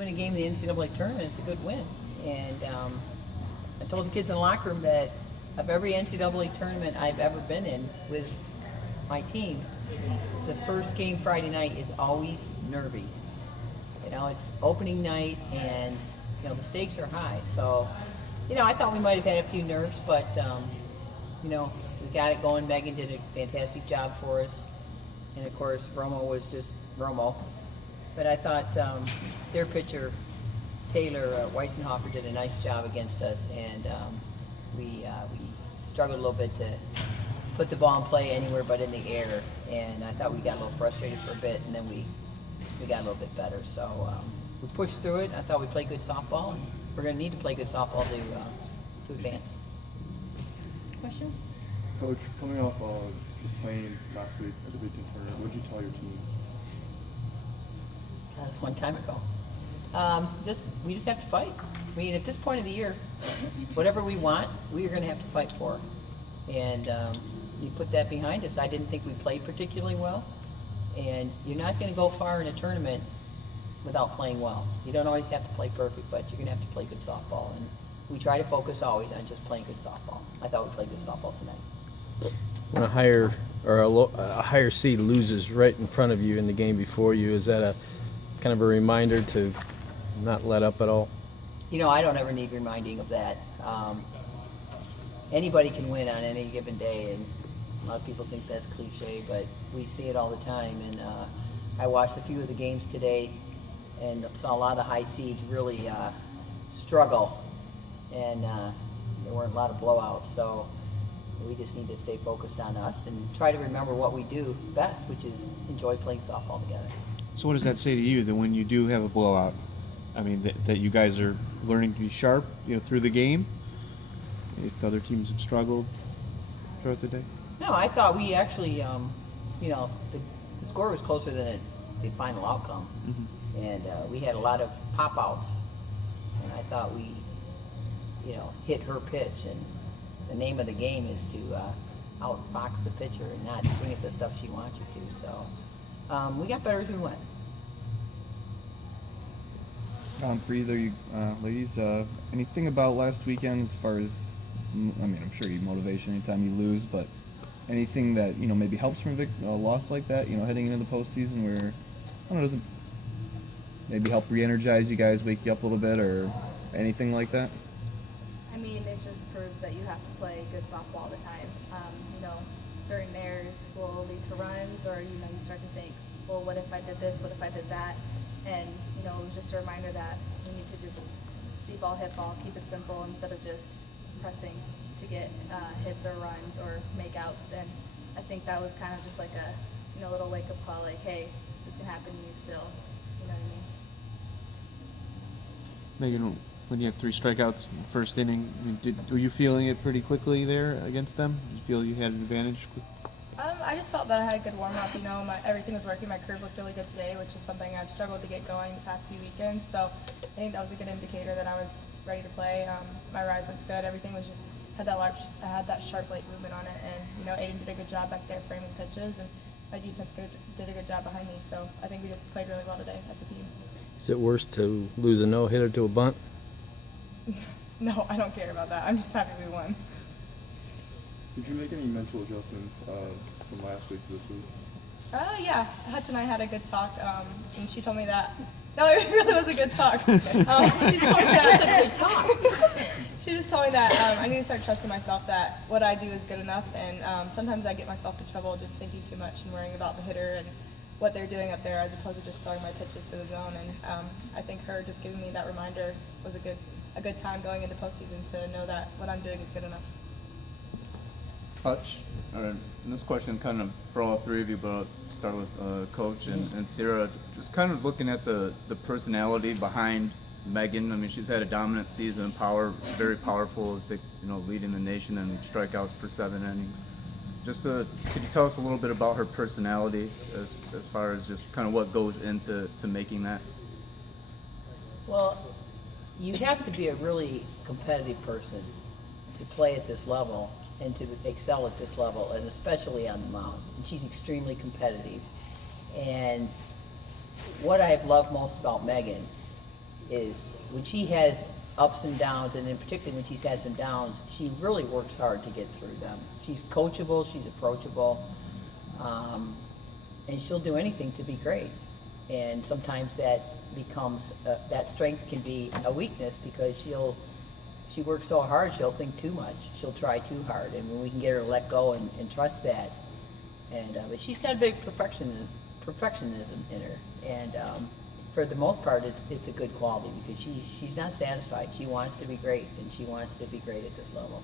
win a game in the NCAA tournament, it's a good win. And I told the kids in the locker room that of every NCAA tournament I've ever been in with my teams, the first game Friday night is always nervy. You know, it's opening night, and the stakes are high. So, I thought we might have had a few nerves, but we got it going. Megan did a fantastic job for us, and of course Romo was just Romo. But I thought their pitcher Taylor Weissenhofer did a nice job against us, and we struggled a little bit to put the ball in play anywhere but in the air. And I thought we got a little frustrated for a bit, and then we got a little bit better. So we pushed through it. I thought we played good softball, and we're going to need to play good softball to advance. Questions? Coach, coming off playing last week at the Big Ten tournament, what did you tell your team? That was a long time ago. We just have to fight. I mean, at this point of the year, whatever we want, we are going to have to fight for. And you put that behind us. I didn't think we played particularly well. And you're not going to go far in a tournament without playing well. You don't always have to play perfect, but you're going to have to play good softball. And we try to focus always on just playing good softball. I thought we played good softball tonight. When a higher seed loses right in front of you in the game before you, is that a kind of a reminder to not let up at all? I don't ever need reminding of that. Anybody can win on any given day, and a lot of people think that's cliche, but we see it all the time. And I watched a few of the games today and saw a lot of the high seeds really struggle, and there weren't a lot of blowouts. So we just need to stay focused on us and try to remember what we do best, which is enjoy playing softball together. So what does that say to you, that when you do have a blowout, I mean, that you guys are learning to be sharp, through the game, if the other teams have struggled throughout the day? No, I thought we actually, the score was closer than the final outcome. Mm-hmm. And we had a lot of pop-outs. And I thought we, hit her pitch. And the name of the game is to outfox the pitcher and not swing at the stuff she wants you to. So we got better as we went. For either you ladies, anything about last weekend as far as, I'm sure you motivation anytime you lose, but anything that, maybe helps from a loss like that, heading into the postseason where, does it maybe help re-energize you guys, wake you up a little bit, or anything like that? I mean, it just proves that you have to play good softball all the time. Certain errors will lead to runs, or, you start to think, well, what if I did this, what if I did that? And, it was just a reminder that we need to just see ball, hit ball, keep it simple instead of just pressing to get hits or runs or make outs. And I think that was kind of just like a little wake-up call, like, hey, this can happen to you still. You know what I mean? Megan, when you have 3 strikeouts in the first inning, were you feeling it pretty quickly there against them? Did you feel you had an advantage? I just felt that I had a good warm-up. Everything was working. My curve looked really good today, which is something I've struggled to get going the past few weekends. So I think that was a good indicator that I was ready to play. My rise looked good. Everything was just had that sharp late movement on it, and Aiden did a good job back there framing pitches, and my defense did a good job behind me. So I think we just played really well today as a team. Is it worse to lose a no-hitter to a bunt? No, I don't care about that. I'm just happy we won. Did you make any mental adjustments from last week to this week? Yeah. Hutch and I had a good talk, and she told me that. No, it really was a good talk. She told me that. It was a good talk. She just told me that I need to start trusting myself that what I do is good enough, and sometimes I get myself in trouble just thinking too much and worrying about the hitter and what they're doing up there as opposed to just throwing my pitches to the zone. And I think her just giving me that reminder was a good time going into postseason to know that what I'm doing is good enough. Hutch, and this question kind of for all 3 of you, but I'll start with Coach and Sarah. Just kind of looking at the personality behind Megan. I mean, she's had a dominant season, very powerful, I think, leading the nation in strikeouts per 7 innings. Could you tell us a little bit about her personality as far as just kind of what goes into making that? Well, you have to be a really competitive person to play at this level and to excel at this level, and especially on the mound. And she's extremely competitive. And what I have loved most about Megan is when she has ups and downs, and in particular when she's had some downs, she really works hard to get through them. She's coachable, she's approachable, and she'll do anything to be great. And sometimes that becomes, that strength can be a weakness because she works so hard, she'll think too much. She'll try too hard, and when we can get her to let go and trust that. And but she's got a big perfectionism in her, and for the most part, it's a good quality because she's not satisfied. She wants to be great, and she wants to be great at this level.